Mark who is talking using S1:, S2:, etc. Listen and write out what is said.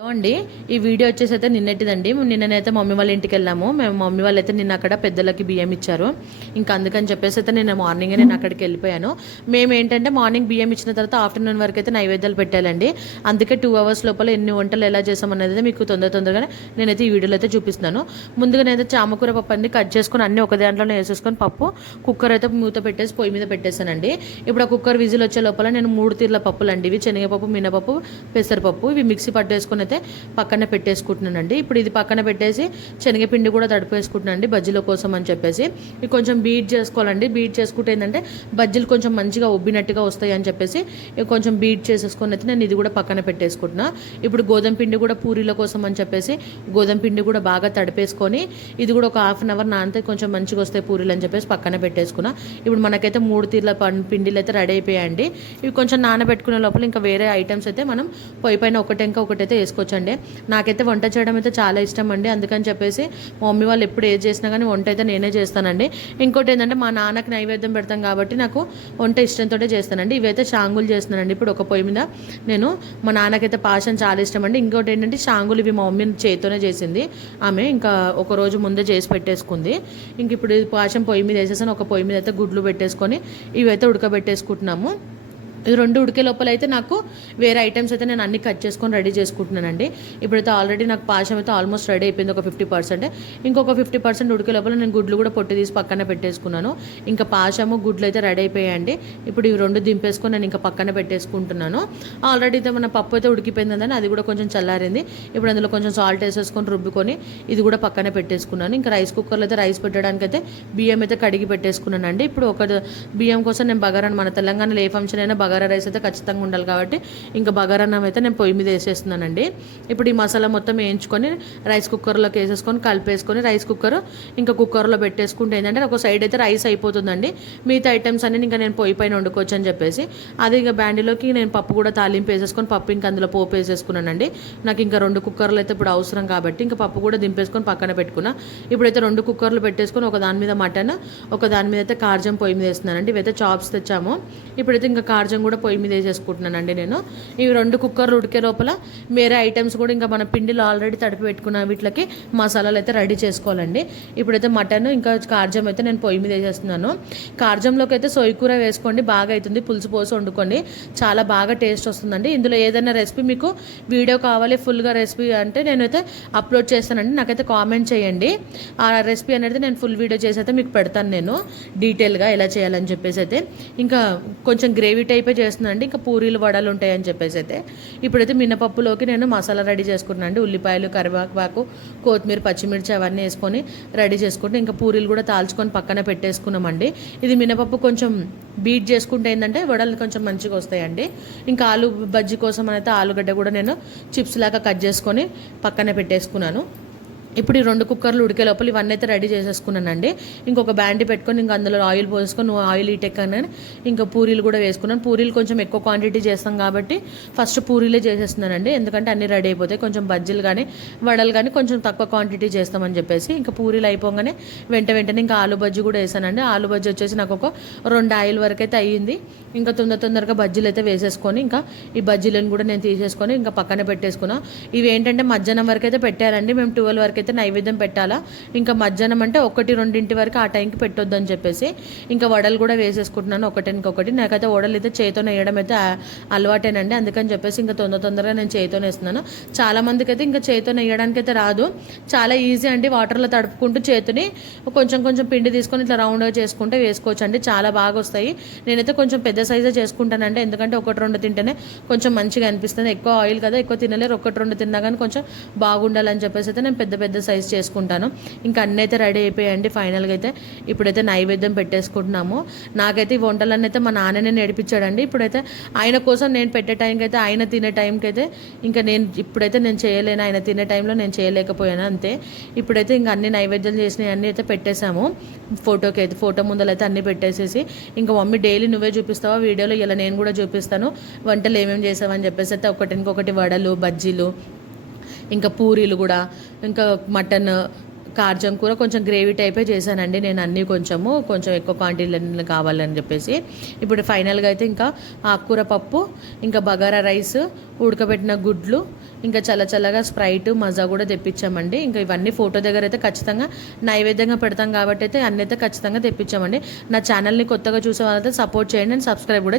S1: Hello అండి ఈ video వచ్చేసి అయితే నిన్నటిదండి. నిన్ననైతే మమ్మీ వాళ్ళ ఇంటికి వెళ్ళాము. మేము మమ్మీ వాళ్ళు అయితే నిన్న అక్కడ పెద్దలకి బియ్యం ఇచ్చారు. ఇంకా అందుకని చెప్పేసి అయితే నేను మార్నింగ్ నేను అక్కడికి వెళ్ళిపోయాను. మేము ఏంటంటే మార్నింగ్ బియ్యం ఇచ్చిన తర్వాత ఆఫ్టర్నూన్ వరకు అయితే నైవేద్యాలు పెట్టాలండి. అందుకే టూ అవర్స్ లోపల ఎన్ని వంటలు ఎలా చేసామనేది అయితే మీకు తొందర తొందరగానే నేనైతే ఈ వీడియోలో అయితే చూపిస్తున్నాను. ముందుగా నేనైతే చామకూర పప్పు అన్ని కట్ చేసుకొని అన్ని ఒక దాంట్లోనే వేసేసుకొని పప్పు కుక్కర్ అయితే మూత పెట్టేసి పొయ్యి మీద పెట్టేశానండి. ఇప్పుడు ఆ కుక్కర్ విజిల్ వచ్చే లోపల నేను మూడు తీర్ల పప్పులు అండి ఇవి శనగపప్పు మినపప్పు పెసరపప్పు. ఇవి మిక్సీ పట్టేసుకుని అయితే పక్కన పెట్టేసుకుంటున్నానండి. ఇప్పుడు ఇది పక్కన పెట్టేసి శనగపిండి కూడా తడిపేసుకుంటున్నానండి బజ్జీల కోసం అని చెప్పేసి. ఇది కొంచెం బీట్ చేసుకోవాలండి. బీట్ చేసుకుంటే ఏంటంటే బజ్జీలు కొంచెం మంచిగా ఉబ్బినట్టుగా వస్తాయి అని చెప్పేసి ఇవి కొంచెం బీట్ చేసేసుకొని అయితే నేను ఇది కూడా పక్కన పెట్టేసుకుంటున్నా. ఇప్పుడు గోధుమ పిండి కూడా పూరీల కోసం అని చెప్పేసి గోధుమ పిండి కూడా బాగా తడిపేసుకొని ఇది కూడా ఒక హాఫ్ అన్ అవర్ నానితే కొంచెం మంచిగా వస్తాయి పూరీలు అని చెప్పేసి పక్కన పెట్టేసుకున్నా. ఇప్పుడు మనకైతే మూడు తీర్ల పిండిలు అయితే రెడీ అయిపోయాయండి. ఇవి కొంచెం నానబెట్టుకునే లోపల ఇంకా వేరే ఐటమ్స్ అయితే మనం పొయ్యి పైన ఒకటి ఇంకా ఒకటైతే తీసుకొచ్చండి నాకైతే వంట చేయడం అయితే చాలా ఇష్టం అండి అందుకని చెప్పేసి మా మమ్మీ వాళ్ళు ఎప్పుడు ఏది చేసినా కానీ వంట అయితే నేనే చేస్తానండి. ఇంకోటి ఏంటంటే మా నాన్నకి నైవేద్యం పెడతాం కాబట్టి నాకు వంట ఇష్టంతో చేస్తానండి. ఇవైతే షాంగులు చేస్తున్నానండి. ఇప్పుడు ఒక పొయ్యి మీద నేను మా నాన్నకైతే పాషన్ చాలా ఇష్టం అండి ఇంకోటి ఏంటంటే షాంగులు ఇవి మా మమ్మీ చేతితోనే చేసింది. ఆమె ఇంకా ఒక రోజు ముందే చేసి పెట్టేసుకుంది. ఇంక ఇప్పుడు పాషం పొయ్యి మీద వేసేసాను ఒక పొయ్యి మీద అయితే గుడ్లు పెట్టేసుకొని ఇవైతే ఉడకబెట్టేసుకుంటున్నాము. రెండు ఉడికే లోపల అయితే నాకు వేరే ఐటమ్స్ అయితే నేను అన్ని కట్ చేసుకొని రెడీ చేసుకుంటున్నానండి. ఇప్పుడైతే ఆల్రెడీ నాకు పాశం అయితే ఆల్మోస్ట్ రెడీ అయిపోయింది. ఒక ఫిఫ్టీ పర్సెంట్ ఇంకొక ఫిఫ్టీ పర్సెంట్ ఉడికే లోపల నేను గుడ్లు కూడా పొట్టి తీసి పక్కన పెట్టేసుకున్నాను. ఇంకా పాశము గుడ్లు అయితే రెడీ అయిపోయాయండి. ఇప్పుడు ఇవి రెండు దింపేసుకొని నేను ఇంకా పక్కన పెట్టేసుకుంటున్నాను. ఆల్రెడీ అయితే మన పప్పు అయితే ఉడికిపోయిందని అది కూడా కొంచెం చల్లారింది. ఇప్పుడు అందులో కొంచెం సాల్ట్ వేసేసుకొని రుబ్బుకొని ఇది కూడా పక్కన పెట్టేసుకున్నాను. ఇంకా రైస్ కుక్కర్లో అయితే రైస్ పెట్టడానికి అయితే బియ్యం అయితే కడిగి పెట్టేసుకున్నానండి. ఇప్పుడు ఒక బియ్యం కోసం నేను బగారాను మన తెలంగాణలో ఏ ఫంక్షన్ అయినా బగారా రైస్ అయితే ఖచ్చితంగా ఉండాలి కాబట్టి ఇంకా బగారన్నం అయితే నేను పొయ్యి మీద వేసేస్తున్నానండి. ఇప్పుడు ఈ మసాలా మొత్తం వేయించుకొని రైస్ కుక్కర్లోకి వేసేసుకొని కలిపేసుకొని రైస్ కుక్కర్ ఇంకా కుక్కర్లో పెట్టేసుకుంటే ఏంటంటే ఒక సైడ్ అయితే రైస్ అయిపోతుందండి. మిగతా ఐటమ్స్ అన్ని ఇంకా నేను పొయ్యి పైన వండుకోవచ్చు అని చెప్పేసి. అది ఇంకా బ్యాండీలోకి నేను పప్పు కూడా తాలింపు వేసేసుకొని పప్పు ఇంకా అందులో పోపు వేసేసుకున్నానండి. నాకు ఇంకా రెండు కుక్కర్లు అయితే ఇప్పుడు అవసరం కాబట్టి ఇంకా పప్పు కూడా దింపేసుకొని పక్కన పెట్టుకున్నా. ఇప్పుడైతే రెండు కుక్కర్లు పెట్టేసుకొని ఒక దాని మీద మటన్ ఒక దాని మీద అయితే కార్జం పొయ్యి మీద వేస్తున్నానండి. ఇవైతే చాప్స్ తెచ్చాము. ఇప్పుడైతే ఇంకా కార్జం కూడా పొయ్యి మీద వేసేసుకుంటున్నానండి నేను. ఇవి రెండు కుక్కర్లు ఉడికే లోపల వేరే ఐటమ్స్ కూడా ఇంకా మన పిండిలో ఆల్రెడీ తడిపి పెట్టుకున్న వీటికి మసాలాలు అయితే రెడీ చేసుకోవాలండి. ఇప్పుడైతే మటన్ ఇంకా కార్జం అయితే నేను పొయ్యి మీద వేసేస్తున్నాను. కార్జంలోకి అయితే సొయ్యి కూర వేసుకోండి బాగా అవుతుంది. పులుసు పోసి వండుకోండి. చాలా బాగా టేస్ట్ వస్తుందండి. ఇందులో ఏదైనా రెసిపీ మీకు వీడియో కావాలి ఫుల్గా రెసిపీ అంటే నేనైతే అప్లోడ్ చేస్తానండి. నాకైతే కామెంట్ చేయండి. ఆ రెసిపీ అనేది నేను ఫుల్ వీడియో చేసి అయితే మీకు పెడతాను నేను. డీటెయిల్గా ఎలా చేయాలని చెప్పేసి అయితే. ఇంకా కొంచెం గ్రేవీ టైప్ చేస్తున్నానండి ఇంకా పూరీలు వడలు ఉంటాయని చెప్పేసి అయితే ఇప్పుడైతే మినపప్పులోకి నేను మసాలా రెడీ చేసుకుంటున్నాను అండి. ఉల్లిపాయలు కరివేపాకు కొత్తిమీర పచ్చిమిర్చి అవన్నీ వేసుకొని రెడీ చేసుకుంటే ఇంకా పూరీలు కూడా తాల్చుకొని పక్కన పెట్టేసుకున్నామండి. ఇది మినపప్పు కొంచెం బీట్ చేసుకుంటే ఏంటంటే వడలు కొంచెం మంచిగా వస్తాయండి. ఇంకా ఆలు బజ్జీ కోసం అయితే ఆలుగడ్డ కూడా నేను చిప్స్ లాగా కట్ చేసుకొని పక్కన పెట్టేసుకున్నాను. ఇప్పుడు ఈ రెండు కుక్కర్లు ఉడికే లోపల ఇవన్నీ అయితే రెడీ చేసేసుకున్నానండి. ఇంకొక బ్యాండి పెట్టుకొని ఇంకా అందులో ఆయిల్ పోసుకొని ఆయిల్ ఇటెక్కని ఇంకా పూరీలు కూడా వేసుకున్నాను. పూరీలు కొంచెం ఎక్కువ క్వాంటిటీ చేస్తాం కాబట్టి ఫస్ట్ పూరీలే చేసేస్తున్నానండి. ఎందుకంటే అన్నీ రెడీ అయిపోతాయి. కొంచెం బజ్జీలు కానీ వడలు కానీ కొంచెం తక్కువ క్వాంటిటీ చేస్తామని చెప్పేసి ఇంకా పూరీలు అయిపోగానే వెంట వెంటనే ఇంకా ఆలు బజ్జీ కూడా వేసానండి. ఆలు బజ్జీ వచ్చేసి నాకు ఒక రెండు ఆయిల్ వరకు అయితే అయ్యింది. ఇంకా తొందర తొందరగా బజ్జీలు అయితే వేసేసుకొని ఇంకా ఈ బజ్జీలను కూడా నేను తీసేసుకొని ఇంకా పక్కన పెట్టేసుకున్నా. ఇవి ఏంటంటే మధ్యాహ్నం వరకు అయితే పెట్టారండి మేము ట్వెల్వ్ వరకు అయితే నైవేద్యం పెట్టాలా? ఇంకా మధ్యాహ్నం అంటే ఒకటి రెండింటి వరకు ఆ టైంకి పెట్టొద్దని చెప్పేసి ఇంకా వడలు కూడా వేసేసుకుంటున్నాను ఒకటి ఇంకొకటి. నాకైతే వడలు అయితే చేతితో వేయడం అయితే అలవాటేనండి. అందుకని చెప్పేసి ఇంకా తొందర తొందరగా నేను చేతితో వేస్తున్నాను చాలా మందికి అయితే ఇంకా చేతితో వేయడానికి అయితే రాదు. చాలా ఈజీ అండి వాటర్లో తడుపుకుంటూ చేతిని కొంచెం కొంచెం పిండి తీసుకొని ఇట్లా రౌండ్గా చేసుకుంటే వేసుకోవచ్చు అండి చాలా బాగా వస్తాయి. నేనైతే కొంచెం పెద్ద సైజే చేసుకుంటానండి. ఎందుకంటే ఒకటి రెండు తింటేనే కొంచెం మంచిగా అనిపిస్తుంది. ఎక్కువ ఆయిల్ కదా ఎక్కువ తినలేరు. ఒకటి రెండు తిన్నా కానీ కొంచెం బాగుండాలని చెప్పేసి అయితే నేను పెద్ద పెద్ద సైజ్ చేసుకుంటాను. ఇంకా అన్నీ అయితే రెడీ అయిపోయాయండి. ఫైనల్గా అయితే ఇప్పుడైతే నైవేద్యం పెట్టేసుకుంటున్నాము. నాకైతే ఈ వంటలన్నీ అయితే మా నాన్ననే నేర్పించాడండి. ఇప్పుడైతే ఆయన కోసం నేను పెట్టే టైంకి అయితే ఆయన తినే టైంకి అయితే ఇంకా నేను ఇప్పుడైతే నేను చేయలేను. ఆయన తినే టైంలో నేను చేయలేకపోయాను అంతే. ఇప్పుడైతే ఇంకా అన్ని నైవేద్యాలు చేసినవి అన్నీ అయితే పెట్టేశాము. ఫోటోకి అయితే ఫోటో ముందలైతే అయితే అన్నీ పెట్టేసేసి ఇంకా మమ్మీ డైలీ నువ్వే చూపిస్తావా? వీడియోలో ఇలా నేను కూడా చూపిస్తాను. వంటలు ఏమేమి చేసావని చెప్పేసి అయితే ఒకటి ఇంకొకటి వడలు బజ్జీలు ఇంకా పూరీలు కూడా ఇంకా మటన్ కార్జం కూర కొంచెం గ్రేవీ టైపే చేశానండి. నేను అన్నీ కొంచెము కొంచెం ఎక్కువ క్వాంటిటీలో కావాలని చెప్పేసి. ఇప్పుడు ఫైనల్గా అయితే ఇంకా ఆకుకూర పప్పు ఇంకా బగారా రైస్ ఉడకబెట్టిన గుడ్లు ఇంకా చల్ల చల్లగా స్ప్రైట్ మజా కూడా తెప్పించామండి. ఇంకా ఇవన్నీ ఫోటో దగ్గర అయితే ఖచ్చితంగా నైవేద్యంగా పెడతాం కాబట్టి అయితే అన్నీ అయితే ఖచ్చితంగా తెప్పించామండి. నా ఛానల్ని కొత్తగా చూసే వాళ్ళైతే సపోర్ట్ చేయండి అండ్ సబ్స్క్రైబ్ కూడా